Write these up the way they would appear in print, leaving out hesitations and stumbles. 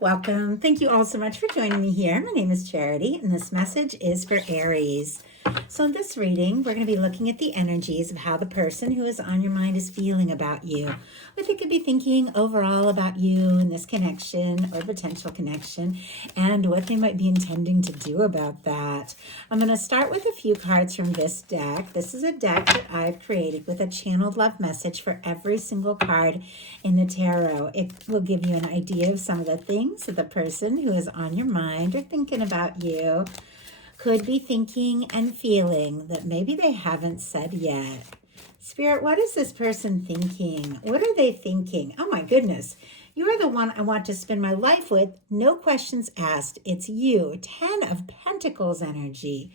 welcome. Thank you all so much for joining me here. My name is Charity, and this message is for Aries. So in this reading, we're going to be looking at the energies of how the person who is on your mind is feeling about you. What they could be thinking overall about you and this connection or potential connection, and what they might be intending to do about that. I'm going to start with a few cards from this deck. This is a deck that I've created with a channeled love message for every single card in the tarot. It will give you an idea of some of the things that the person who is on your mind or thinking about you could be thinking and feeling that maybe they haven't said yet. Spirit, what is this person thinking? What are they thinking? Oh my goodness. You are the one I want to spend my life with. No questions asked. It's you. 10 of Pentacles energy.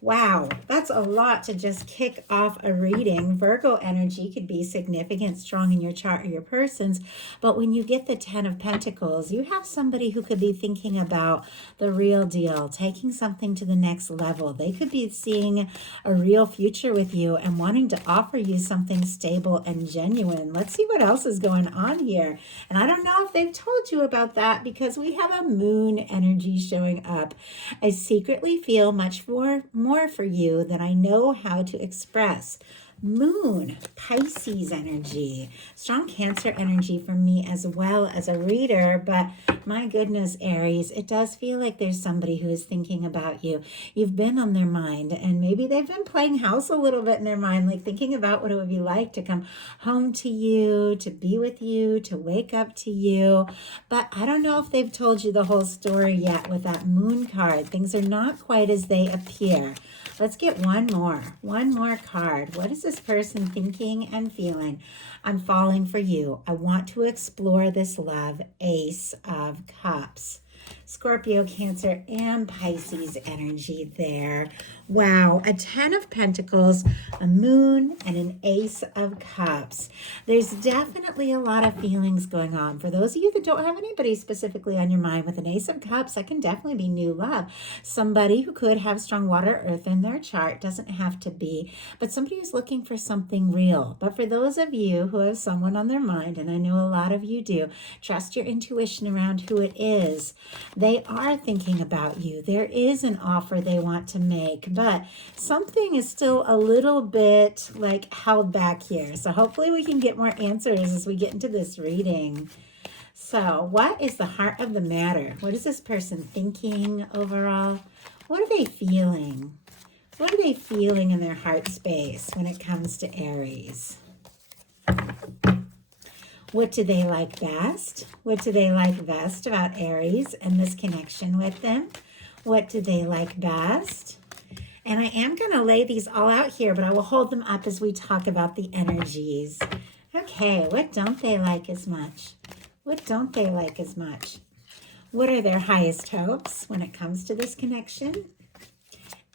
Wow, that's a lot to just kick off a reading. Virgo energy could be significant, strong in your chart or your person's, but when you get the 10 of Pentacles, you have somebody who could be thinking about the real deal, taking something to the next level. They could be seeing a real future with you and wanting to offer you something stable and genuine. Let's see what else is going on here. And I don't know if they've told you about that because we have a moon energy showing up. I secretly feel much more for you than I know how to express. Moon, Pisces energy, strong Cancer energy for me as well as a reader, but my goodness, Aries, it does feel like there's somebody who is thinking about you. You've been on their mind, and maybe they've been playing house a little bit in their mind, like thinking about what it would be like to come home to you, to be with you, to wake up to you, but I don't know if they've told you the whole story yet with that moon card. Things are not quite as they appear. Let's get one more card. What is this person thinking and feeling? I'm falling for you. I want to explore this love. Ace of Cups. Scorpio, Cancer, and Pisces energy there. Wow, a 10 of Pentacles, a moon, and an Ace of Cups. There's definitely a lot of feelings going on. For those of you that don't have anybody specifically on your mind with an Ace of Cups, that can definitely be new love. Somebody who could have strong water, earth in their chart, doesn't have to be, but somebody who's looking for something real. But for those of you who have someone on their mind, and I know a lot of you do, trust your intuition around who it is. They are thinking about you. There is an offer they want to make, but something is still a little bit like held back here. So hopefully we can get more answers as we get into this reading. So what is the heart of the matter? What is this person thinking overall? What are they feeling? What are they feeling in their heart space when it comes to Aries? What do they like best? What do they like best about Aries and this connection with them? What do they like best? And I am going to lay these all out here, but I will hold them up as we talk about the energies. Okay, what don't they like as much? What don't they like as much? What are their highest hopes when it comes to this connection?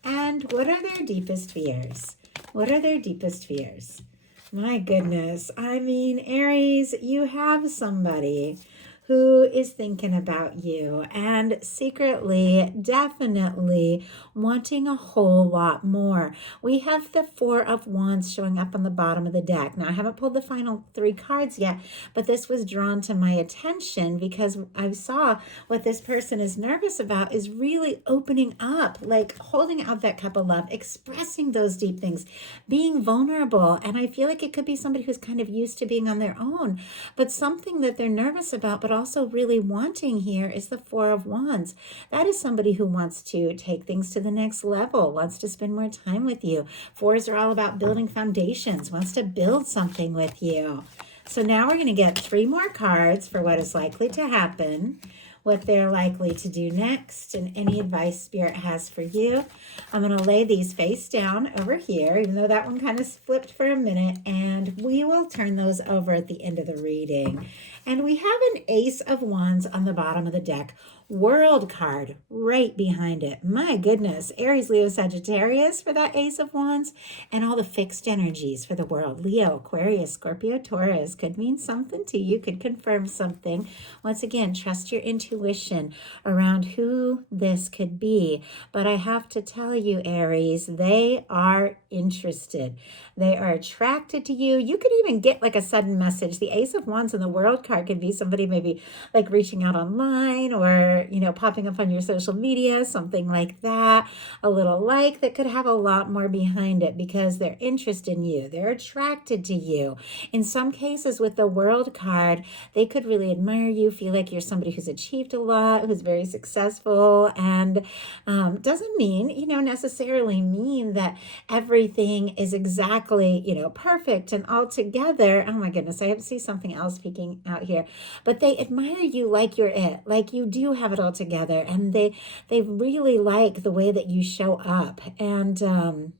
And what are their deepest fears? What are their deepest fears? My goodness. I mean, Aries, you have somebody who is thinking about you and secretly, definitely wanting a whole lot more. We have the Four of Wands showing up on the bottom of the deck. Now, I haven't pulled the final 3 cards yet, but this was drawn to my attention because I saw what this person is nervous about is really opening up, like holding out that cup of love, expressing those deep things, being vulnerable. And I feel like it could be somebody who's kind of used to being on their own, but something that they're nervous about, but also really wanting here is the Four of Wands. That is somebody who wants to take things to the next level, wants to spend more time with you. Fours are all about building foundations, wants to build something with you. So now we're going to get 3 more cards for what is likely to happen, what they're likely to do next, and any advice Spirit has for you. I'm going to lay these face down over here, even though that one kind of flipped for a minute, and we will turn those over at the end of the reading. And we have an Ace of Wands on the bottom of the deck. World card right behind it. My goodness. Aries, Leo, Sagittarius for that Ace of Wands, and all the fixed energies for the world. Leo, Aquarius, Scorpio, Taurus could mean something to you, could confirm something. Once again, trust your intuition intuition around who this could be. But I have to tell you, Aries, they are interested. They are attracted to you. You could even get like a sudden message. The Ace of Wands in the World card could be somebody maybe like reaching out online or, popping up on your social media, something like that. A little like that could have a lot more behind it because they're interested in you. They're attracted to you. In some cases with the World card, they could really admire you, feel like you're somebody who's achieved a lot, who's very successful, and doesn't mean, necessarily mean that everything is exactly, perfect and all together. Oh my goodness, I see something else peeking out here. But they admire you like you're it, like you do have it all together, and they really like the way that you show up. And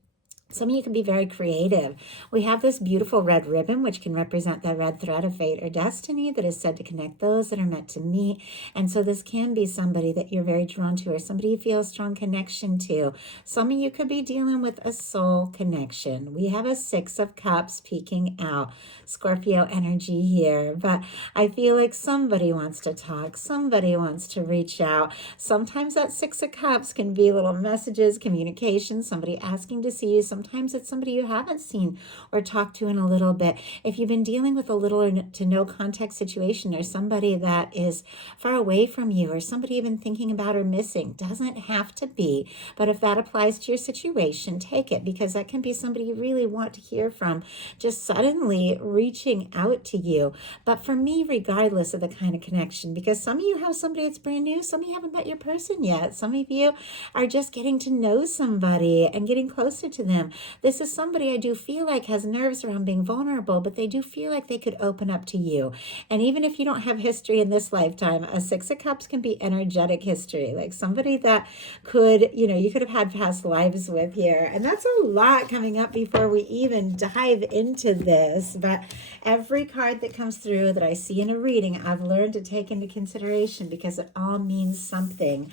some of you can be very creative. We have this beautiful red ribbon, which can represent that red thread of fate or destiny that is said to connect those that are meant to meet. And so this can be somebody that you're very drawn to or somebody you feel a strong connection to. Some of you could be dealing with a soul connection. We have a 6 of Cups peeking out. Scorpio energy here. But I feel like somebody wants to talk. Somebody wants to reach out. Sometimes that 6 of Cups can be little messages, communication, somebody asking to see you. Sometimes it's somebody you haven't seen or talked to in a little bit. If you've been dealing with a little to no contact situation or somebody that is far away from you or somebody you've been thinking about or missing, doesn't have to be. But if that applies to your situation, take it, because that can be somebody you really want to hear from just suddenly reaching out to you. But for me, regardless of the kind of connection, because some of you have somebody that's brand new, some of you haven't met your person yet, some of you are just getting to know somebody and getting closer to them. This is somebody I do feel like has nerves around being vulnerable, but they do feel like they could open up to you. And even if you don't have history in this lifetime, a 6 of Cups can be energetic history, like somebody that could, you could have had past lives with here. And that's a lot coming up before we even dive into this. But every card that comes through that I see in a reading, I've learned to take into consideration because it all means something.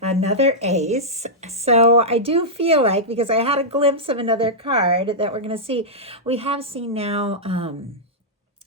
Another ace. So I do feel like, because I had a glimpse of another card that we're going to see, we have seen now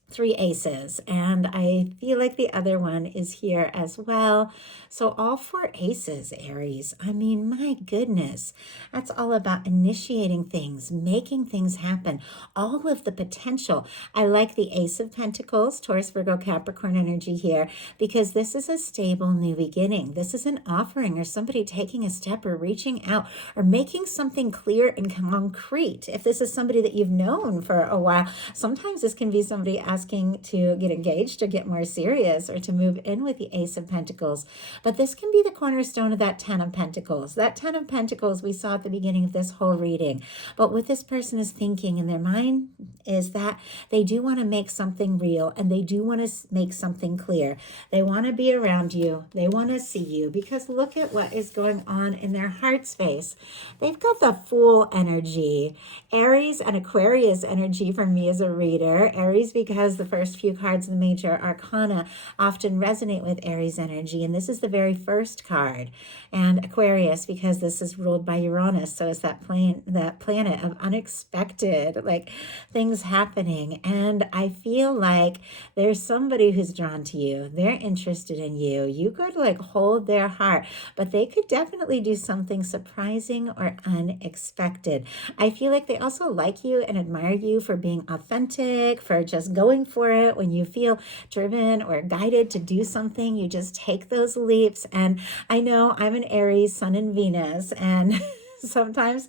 3 aces, and I feel like the other one is here as well. So all 4 aces, Aries. I mean, my goodness, that's all about initiating things, making things happen, all of the potential. I like the Ace of Pentacles, Taurus, Virgo, Capricorn energy here, because this is a stable new beginning. This is an offering or somebody taking a step or reaching out or making something clear and concrete. If this is somebody that you've known for a while, sometimes this can be somebody asking to get engaged or get more serious or to move in with the Ace of Pentacles. But this can be the cornerstone of that 10 of Pentacles. That 10 of Pentacles we saw at the beginning of this whole reading. But what this person is thinking in their mind is that they do want to make something real and they do want to make something clear. They want to be around you. They want to see you, because look at what is going on in their heart space. They've got the Fool energy. Aries and Aquarius energy for me as a reader. Aries because the first few cards in the major arcana often resonate with Aries energy, and this is the very first card. And Aquarius because this is ruled by Uranus, so it's that planet of unexpected, like things happening. And I feel like there's somebody who's drawn to you. They're interested in you. You could like hold their heart, but they could definitely do something surprising or unexpected. I feel like they also like you and admire you for being authentic, for just going for it. When you feel driven or guided to do something, you just take those leaps. And I know I'm an Aries, Sun and Venus, and sometimes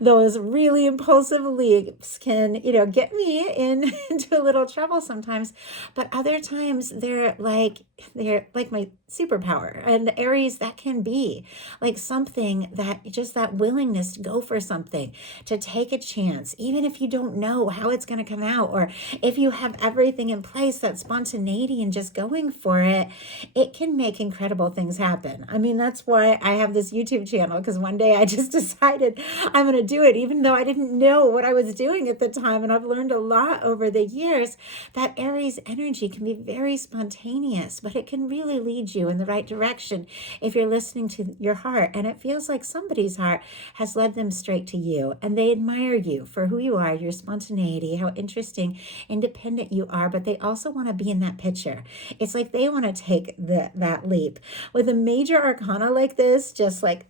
those really impulsive leaps can, get me into a little trouble sometimes. But other times they're like my superpower. And Aries, that can be like something that just that willingness to go for something, to take a chance, even if you don't know how it's going to come out, or if you have everything in place, that spontaneity and just going for it, it can make incredible things happen. I mean, that's why I have this YouTube channel, because one day I just decided I'm going to do it, even though I didn't know what I was doing at the time. And I've learned a lot over the years that Aries energy can be very spontaneous, but it can really lead you in the right direction if you're listening to your heart. And it feels like somebody's heart has led them straight to you, and they admire you for who you are, your spontaneity, how interesting, independent you are, but they also want to be in that picture. It's like they want to take that leap. With a major arcana like this, just like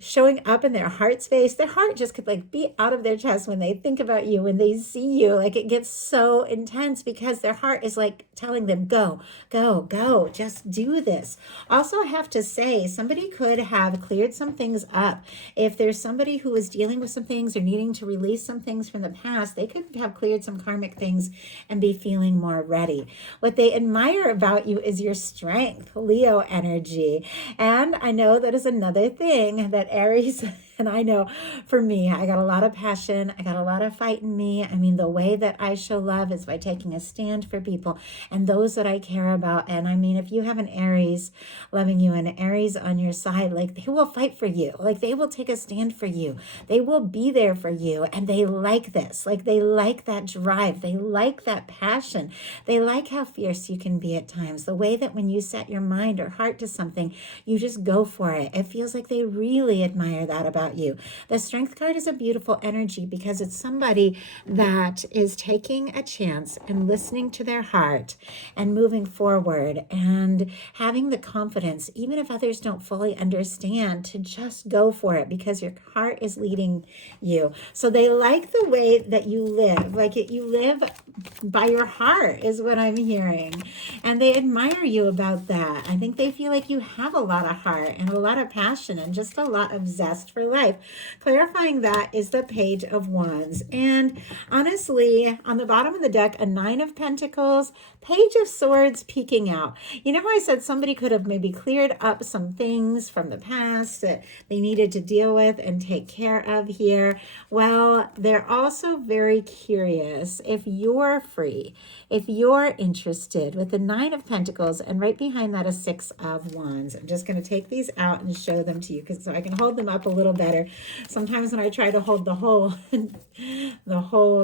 showing up in their heart space, their heart just could like be out of their chest when they think about you, when they see you. Like it gets so intense because their heart is like telling them, go, go, go, just do this. Also, I have to say, somebody could have cleared some things up. If there's somebody who is dealing with some things or needing to release some things from the past, they could have cleared some karmic things and be feeling more ready. What they admire about you is your strength, Leo energy. And I know that is another thing that Aries, and I know for me, I got a lot of passion. I got a lot of fight in me. I mean, the way that I show love is by taking a stand for people and those that I care about. And I mean, if you have an Aries loving you and an Aries on your side, like they will fight for you. Like they will take a stand for you. They will be there for you. And they like this. Like they like that drive. They like that passion. They like how fierce you can be at times. The way that when you set your mind or heart to something, you just go for it. It feels like they really admire that about you. The Strength card is a beautiful energy because it's somebody that is taking a chance and listening to their heart and moving forward and having the confidence, even if others don't fully understand, to just go for it because your heart is leading you. So they like the way that you live, like you live by your heart is what I'm hearing. And they admire you about that. I think they feel like you have a lot of heart and a lot of passion and just a lot of zest for life. Clarifying that is the Page of Wands. And honestly, on the bottom of the deck, a Nine of Pentacles, Page of Swords peeking out. You know how I said somebody could have maybe cleared up some things from the past that they needed to deal with and take care of here? Well, they're also very curious if you're free, if you're interested, with the Nine of Pentacles, and right behind that a Six of Wands. I'm just going to take these out and show them to you so I can hold them up a little better. Sometimes when I try to hold the whole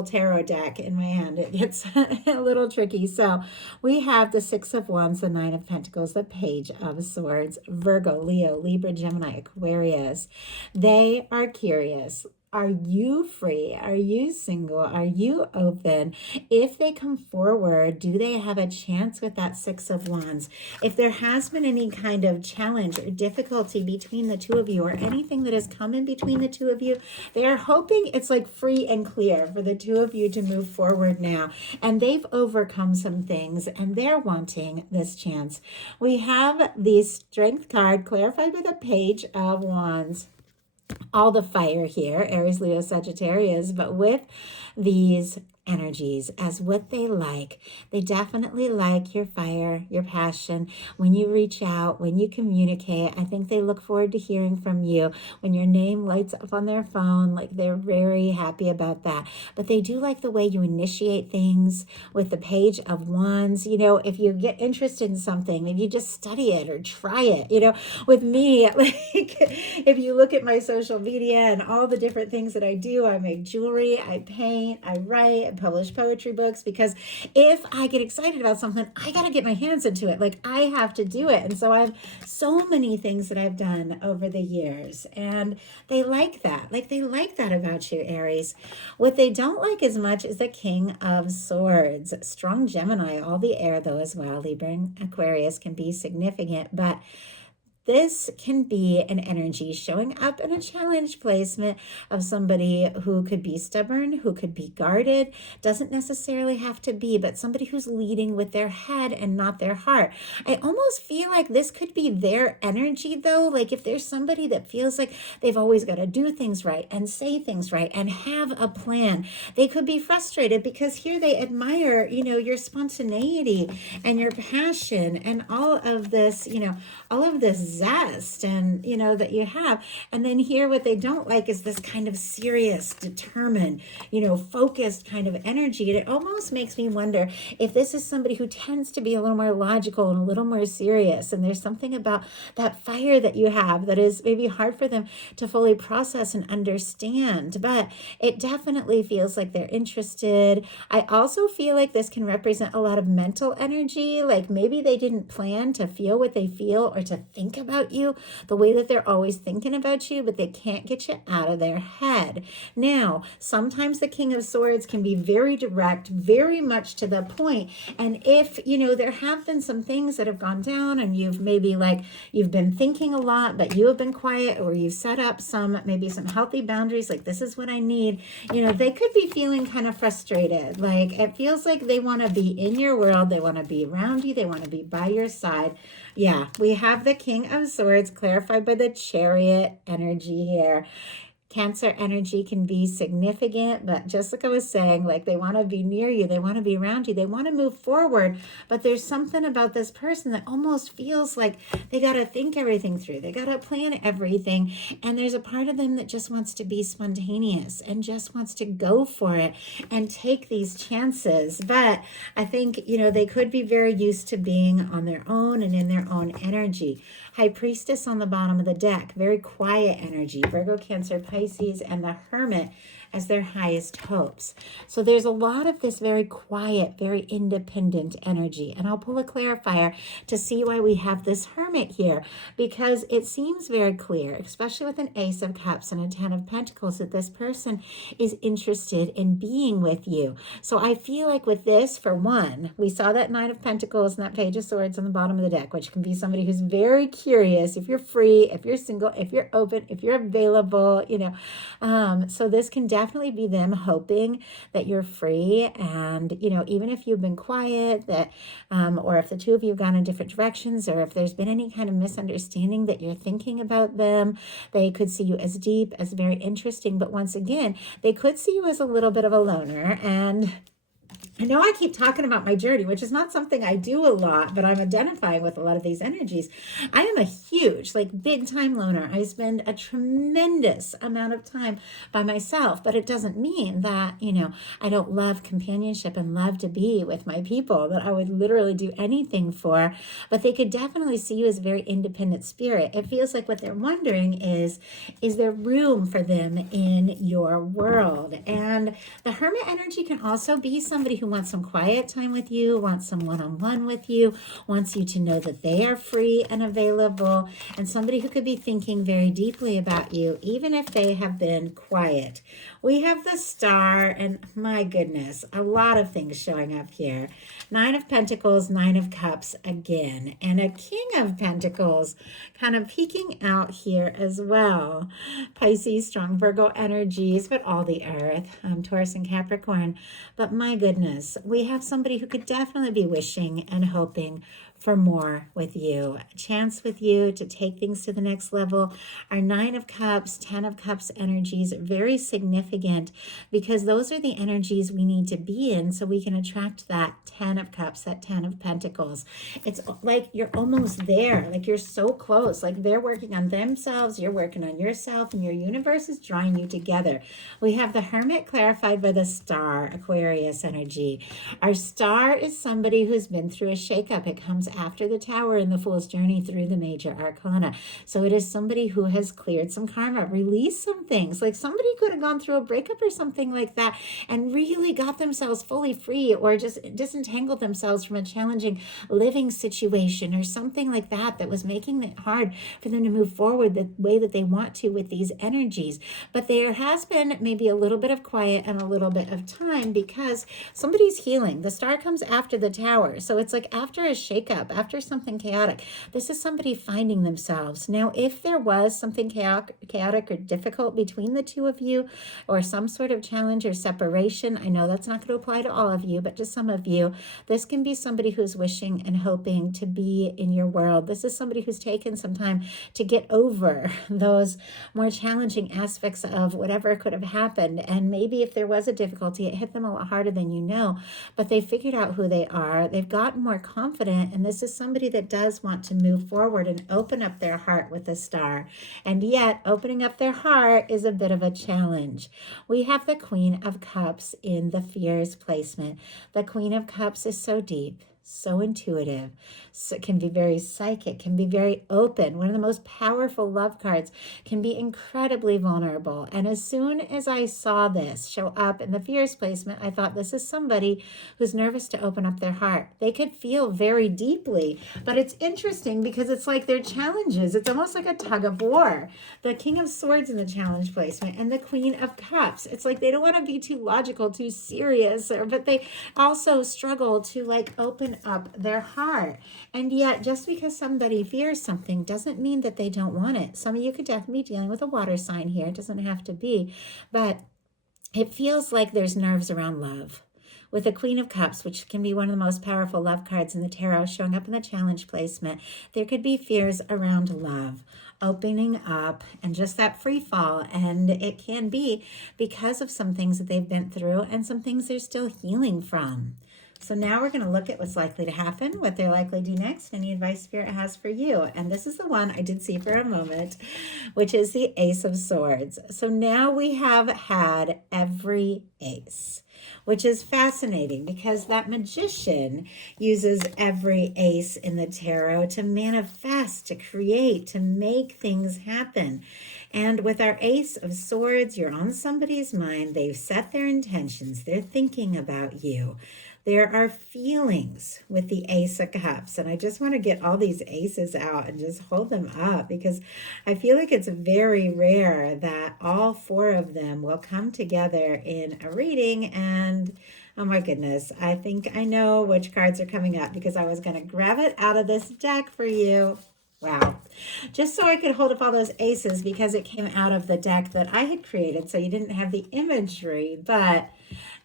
tarot deck in my hand, it gets a little tricky. So we have the Six of Wands, the Nine of Pentacles, the Page of Swords, Virgo, Leo, Libra, Gemini, Aquarius. They are curious. Are you free? Are you single? Are you open? If they come forward, do they have a chance with that Six of Wands? If there has been any kind of challenge or difficulty between the two of you, or anything that has come in between the two of you, they are hoping it's like free and clear for the two of you to move forward now. And they've overcome some things and they're wanting this chance. We have the Strength card clarified by the Page of Wands. All the fire here, Aries, Leo, Sagittarius, but with these energies as what they like. They definitely like your fire, your passion. When you reach out, when you communicate, I think they look forward to hearing from you. When your name lights up on their phone, like they're very happy about that. But they do like the way you initiate things with the Page of Wands. You know, if you get interested in something, maybe you just study it or try it. You know, with me, like if you look at my social media and all the different things that I do, I make jewelry, I paint, I write, I publish poetry books, because if I get excited about something, I got to get my hands into it. Like I have to do it. And so I have so many things that I've done over the years, and they like that. Like they like that about you, Aries. What they don't like as much is the King of Swords. Strong Gemini, all the air though as well. Libra and Aquarius can be significant, but this can be an energy showing up in a challenge placement of somebody who could be stubborn, who could be guarded. Doesn't necessarily have to be, but somebody who's leading with their head and not their heart. I almost feel like this could be their energy though. Like if there's somebody that feels like they've always got to do things right and say things right and have a plan, they could be frustrated because here they admire, you know, your spontaneity and your passion and all of this, you know, all of this zest and, that you have. And then here, what they don't like is this kind of serious, determined, focused kind of energy. And it almost makes me wonder if this is somebody who tends to be a little more logical and a little more serious. And there's something about that fire that you have that is maybe hard for them to fully process and understand. But it definitely feels like they're interested. I also feel like this can represent a lot of mental energy. Like maybe they didn't plan to feel what they feel or to think about you the way that they're always thinking about you, but they can't get you out of their head. Now, sometimes the King of Swords can be very direct, very much to the point. And if, there have been some things that have gone down and you've maybe you've been thinking a lot, but you have been quiet, or you've set up maybe some healthy boundaries, like this is what I need, they could be feeling kind of frustrated. Like it feels like they want to be in your world. They want to be around you. They want to be by your side. Yeah, we have the King of Swords clarified by the Chariot energy here. Cancer energy can be significant, but just like I was saying, like they want to be near you, they want to be around you, they want to move forward, but there's something about this person that almost feels like they got to think everything through, they got to plan everything, and there's a part of them that just wants to be spontaneous and just wants to go for it and take these chances. But I think, they could be very used to being on their own and in their own energy. High Priestess on the bottom of the deck, very quiet energy. Virgo, Cancer, Pisces, and the Hermit as their highest hopes. So there's a lot of this very quiet, very independent energy. And I'll pull a clarifier to see why we have this Hermit here, because it seems very clear, especially with an Ace of Cups and a Ten of Pentacles, that this person is interested in being with you. So I feel like with this, for one, we saw that Nine of Pentacles and that Page of Swords on the bottom of the deck, which can be somebody who's very curious, if you're free, if you're single, if you're open, if you're available, so this can definitely be them hoping that you're free. And, even if you've been quiet, that, or if the two of you have gone in different directions, or if there's been any kind of misunderstanding that you're thinking about them, they could see you as deep, as very interesting. But once again, they could see you as a little bit of a loner. And I know I keep talking about my journey, which is not something I do a lot, but I'm identifying with a lot of these energies. I am a huge, big time loner. I spend a tremendous amount of time by myself, but it doesn't mean that, I don't love companionship and love to be with my people, that I would literally do anything for. But they could definitely see you as a very independent spirit. It feels like what they're wondering is there room for them in your world? And the Hermit energy can also be somebody who wants some quiet time with you, wants some one-on-one with you, wants you to know that they are free and available, and somebody who could be thinking very deeply about you, even if they have been quiet. We have the Star, and my goodness, a lot of things showing up here. Nine of Pentacles, Nine of Cups again, and a King of Pentacles kind of peeking out here as well. Pisces, strong Virgo energies, but all the earth, Taurus and Capricorn. But my goodness, we have somebody who could definitely be wishing and hoping for more with you, a chance with you to take things to the next level. Our Nine of Cups, Ten of Cups energies, very significant, because those are the energies we need to be in so we can attract that Ten of Cups, that Ten of Pentacles. It's like you're almost there, like you're so close, like they're working on themselves, you're working on yourself, and your universe is drawing you together. We have the Hermit clarified by the Star, Aquarius energy. Our Star is somebody who's been through a shakeup. It comes after the Tower in the Fool's journey through the major arcana. So it is somebody who has cleared some karma, released some things. Like somebody could have gone through a breakup or something like that and really got themselves fully free, or just disentangled themselves from a challenging living situation or something like that that was making it hard for them to move forward the way that they want to with these energies. But there has been maybe a little bit of quiet and a little bit of time because somebody's healing. The Star comes after the Tower. So it's like after a shakeup, after something chaotic, this is somebody finding themselves. Now, if there was something chaotic or difficult between the two of you, or some sort of challenge or separation, I know that's not going to apply to all of you, but just some of you, this can be somebody who's wishing and hoping to be in your world. This is somebody who's taken some time to get over those more challenging aspects of whatever could have happened. And maybe if there was a difficulty, it hit them a lot harder than you know, but they figured out who they are. They've gotten more confident, and this is somebody that does want to move forward and open up their heart with a star. And yet, opening up their heart is a bit of a challenge. We have the Queen of Cups in the fears placement. The Queen of Cups is so deep, so intuitive, so it can be very psychic, can be very open. One of the most powerful love cards, can be incredibly vulnerable. And as soon as I saw this show up in the fears placement, I thought this is somebody who's nervous to open up their heart. They could feel very deeply, but it's interesting because it's like their challenges. It's almost like a tug of war. The King of Swords in the challenge placement and the Queen of Cups. It's like they don't want to be too logical, too serious, but they also struggle to like open up their heart. And yet, just because somebody fears something doesn't mean that they don't want it. Some of you could definitely be dealing with a water sign here. It doesn't have to be, but it feels like there's nerves around love. With the Queen of Cups, which can be one of the most powerful love cards in the tarot, showing up in the challenge placement, there could be fears around love, opening up, and just that free fall. And it can be because of some things that they've been through and some things they're still healing from. So now we're going to look at what's likely to happen, what they're likely to do next, any advice Spirit has for you. And this is the one I did see for a moment, which is the Ace of Swords. So now we have had every ace, which is fascinating because that magician uses every ace in the tarot to manifest, to create, to make things happen. And with our Ace of Swords, you're on somebody's mind. They've set their intentions. They're thinking about you. There are feelings with the Ace of Cups, and I just want to get all these aces out and just hold them up because I feel like it's very rare that all four of them will come together in a reading. And oh my goodness, I think I know which cards are coming up because I was going to grab it out of this deck for you. Wow. Just so I could hold up all those aces because it came out of the deck that I had created, so you didn't have the imagery, but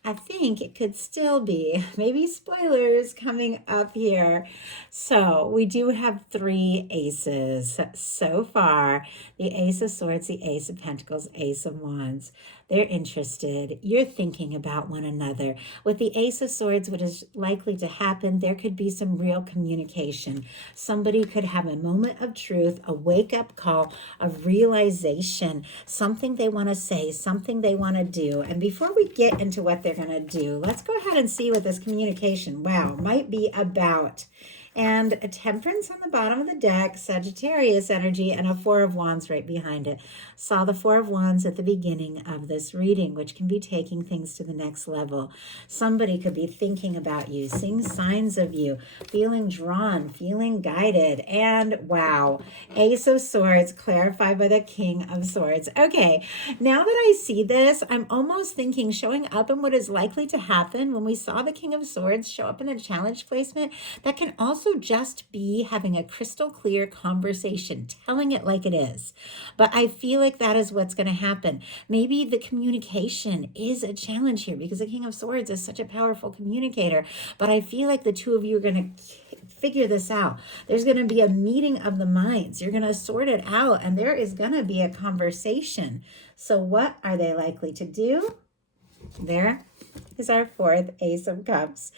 I think it could still be, maybe spoilers coming up here. So we do have three aces so far. The Ace of Swords, the Ace of Pentacles, Ace of Wands. They're interested. You're thinking about one another. With the Ace of Swords, what is likely to happen, there could be some real communication. Somebody could have a moment of truth, a wake-up call, a realization, something they want to say, something they want to do. And before we get into what they're going to do, let's go ahead and see what this communication, might be about. And a Temperance on the bottom of the deck, Sagittarius energy, and a Four of Wands right behind it. Saw the Four of Wands at the beginning of this reading, which can be taking things to the next level. Somebody could be thinking about you, seeing signs of you, feeling drawn, feeling guided, and wow, Ace of Swords clarified by the King of Swords. Okay, now that I see this, I'm almost thinking showing up in what is likely to happen when we saw the King of Swords show up in the challenge placement, that can also just be having a crystal clear conversation, telling it like it is. But I feel like that is what's going to happen. Maybe the communication is a challenge here because the King of Swords is such a powerful communicator. But I feel like the two of you are going to figure this out. There's going to be a meeting of the minds. You're going to sort it out and there is going to be a conversation. So what are they likely to do? There is our fourth Ace of Cups.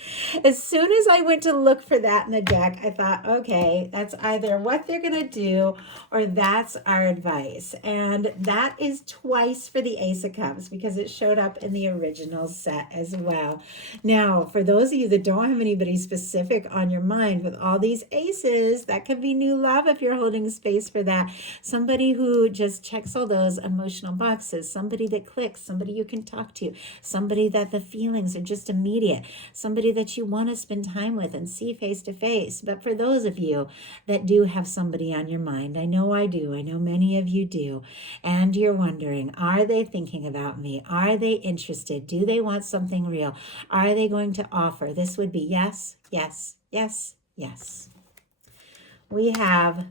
As soon as I went to look for that in the deck, I thought, okay, that's either what they're going to do or that's our advice. And that is twice for the Ace of Cups because it showed up in the original set as well. Now, for those of you that don't have anybody specific on your mind with all these aces, that could be new love if you're holding space for that. Somebody who just checks all those emotional boxes, somebody that clicks, somebody you can talk to, somebody that the feelings are just immediate, somebody that you want to spend time with and see face to face. But for those of you that do have somebody on your mind, I know I do, I know many of you do, and you're wondering, are they thinking about me? Are they interested? Do they want something real? Are they going to offer? This would be yes, yes, yes, yes. We have,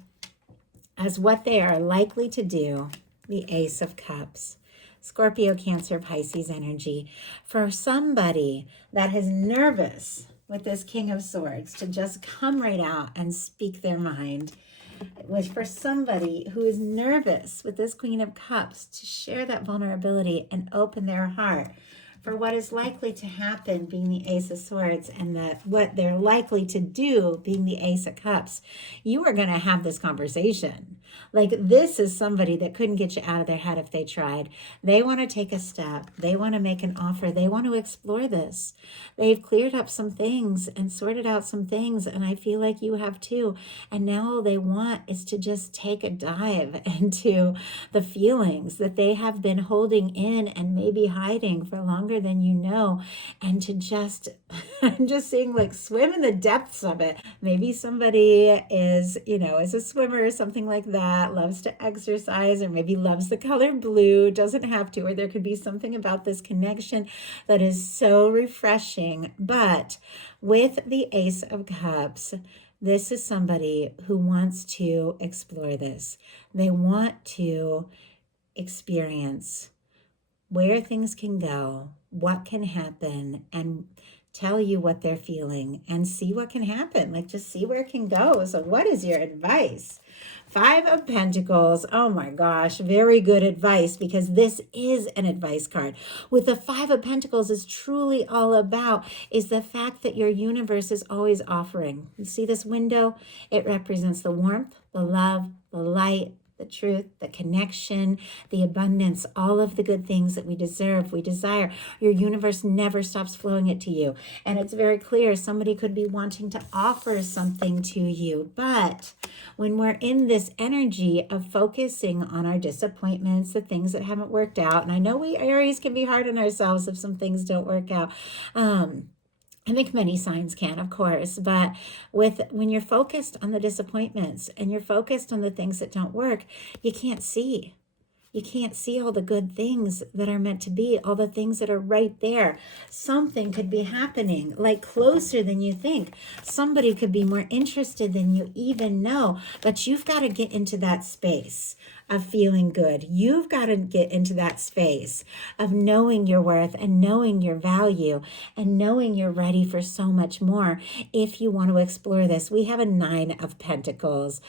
as what they are likely to do, the Ace of Cups. Scorpio, Cancer, Pisces energy. For somebody that is nervous with this King of Swords to just come right out and speak their mind, for somebody who is nervous with this Queen of Cups to share that vulnerability and open their heart, for what is likely to happen being the Ace of Swords, and what they're likely to do being the Ace of Cups, you are going to have this conversation. Like, this is somebody that couldn't get you out of their head if they tried. They want to take a step. They want to make an offer. They want to explore this. They've cleared up some things and sorted out some things, and I feel like you have too. And now all they want is to just take a dive into the feelings that they have been holding in and maybe hiding for longer than you know, and to just, I'm just seeing like swim in the depths of it. Maybe somebody is, is a swimmer or something like that, loves to exercise, or maybe loves the color blue, doesn't have to, or there could be something about this connection that is so refreshing. But with the Ace of Cups, this is somebody who wants to explore this. They want to experience where things can go, what can happen, and tell you what they're feeling and see what can happen. Like, just see where it can go. So what is your advice? 5 of Pentacles. Oh my gosh, very good advice, because this is an advice card. With the 5 of Pentacles is truly all about is the fact that your universe is always offering. You see this window? It represents the warmth, the love, the light, the truth, the connection, the abundance, all of the good things that we deserve, we desire. Your universe never stops flowing it to you. And it's very clear somebody could be wanting to offer something to you. But when we're in this energy of focusing on our disappointments, the things that haven't worked out, and I know we Aries can be hard on ourselves if some things don't work out. I think many signs can, of course, but when you're focused on the disappointments and you're focused on the things that don't work, you can't see. You can't see all the good things that are meant to be, all the things that are right there. Something could be happening, like closer than you think. Somebody could be more interested than you even know, but you've got to get into that space of feeling good. You've got to get into that space of knowing your worth and knowing your value and knowing you're ready for so much more if you want to explore this. We have a 9 of Pentacles.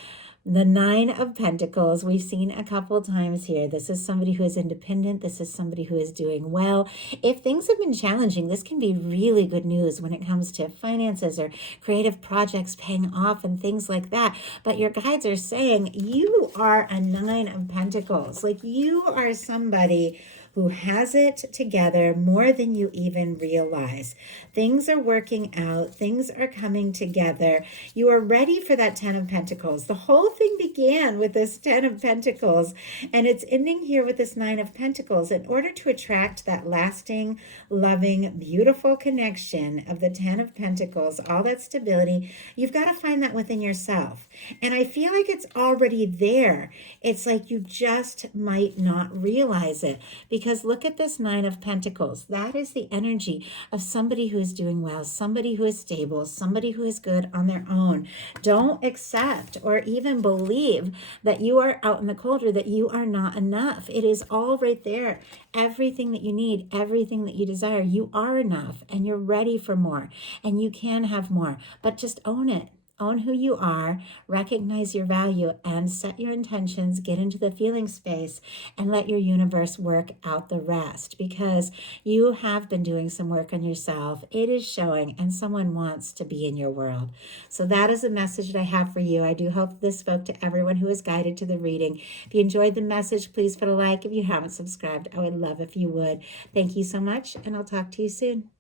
The 9 of Pentacles, we've seen a couple times here. This is somebody who is independent. This is somebody who is doing well. If things have been challenging, this can be really good news when it comes to finances or creative projects paying off and things like that. But your guides are saying you are a 9 of Pentacles. Like, you are somebody who has it together more than you even realize. Things are working out. Things are coming together. You are ready for that 10 of Pentacles. The whole thing began with this 10 of Pentacles, and it's ending here with this 9 of Pentacles. In order to attract that lasting, loving, beautiful connection of the 10 of Pentacles, all that stability, you've got to find that within yourself. And I feel like it's already there. It's like you just might not realize it, because look at this 9 of Pentacles. That is the energy of somebody who is doing well, somebody who is stable, somebody who is good on their own. Don't accept or even believe that you are out in the cold or that you are not enough. It is all right there. Everything that you need, everything that you desire, you are enough, and you're ready for more, and you can have more, but just own it. Own who you are, recognize your value, and set your intentions, get into the feeling space, and let your universe work out the rest, because you have been doing some work on yourself. It is showing, and someone wants to be in your world. So that is a message that I have for you. I do hope this spoke to everyone who is guided to the reading. If you enjoyed the message, please put a like. If you haven't subscribed, I would love if you would. Thank you so much, and I'll talk to you soon.